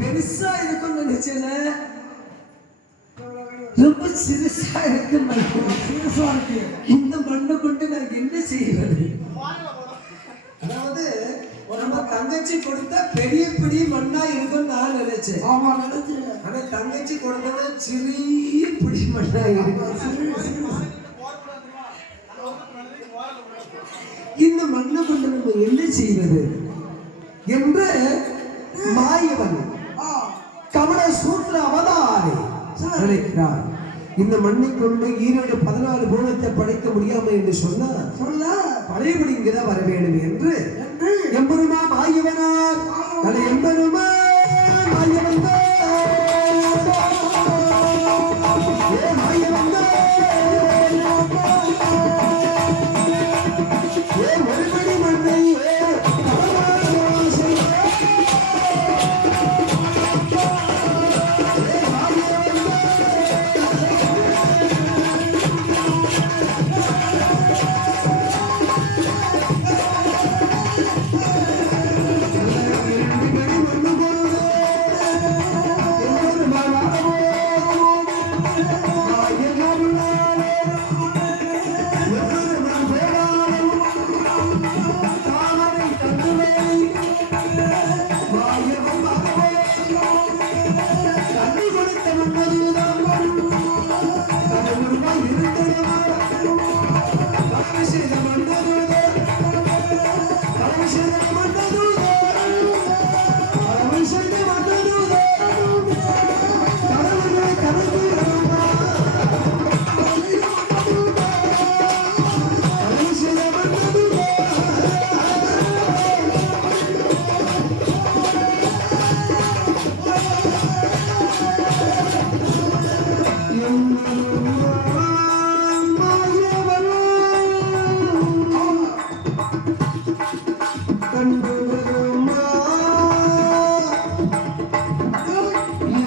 பெருசா இருக்கும் நினைச்சேன், ரொம்ப சிறுசா இருக்கு. சிறுசா இருக்கு. இந்த மண்ணை கொண்டு நான் என்ன செய்வது? அதாவது நம்ம தங்கச்சி கொடுத்த பெரிய பிடி மண்ணா இருக்கும் நான் நினைச்சேன். ஆமா நினைச்சேன். ஆனா தங்கச்சி கொடுத்தது சிறிய பிடி மண்ணா இருக்கும். இந்த மண்ணை கொண்டு நம்ம என்ன செய்வது என்று மாயவன் கமல சூத்திர அவதாரி நினைக்கிறார். இந்த மண்ணை கொண்டு ஈரோடு 14 பூலத்தை படைக்க முடியாம என்று சொன்னா பழையபடி இங்கதான் வர வேண்டும் என்று எம்பெருமா மாயவனார் எம்பெருமா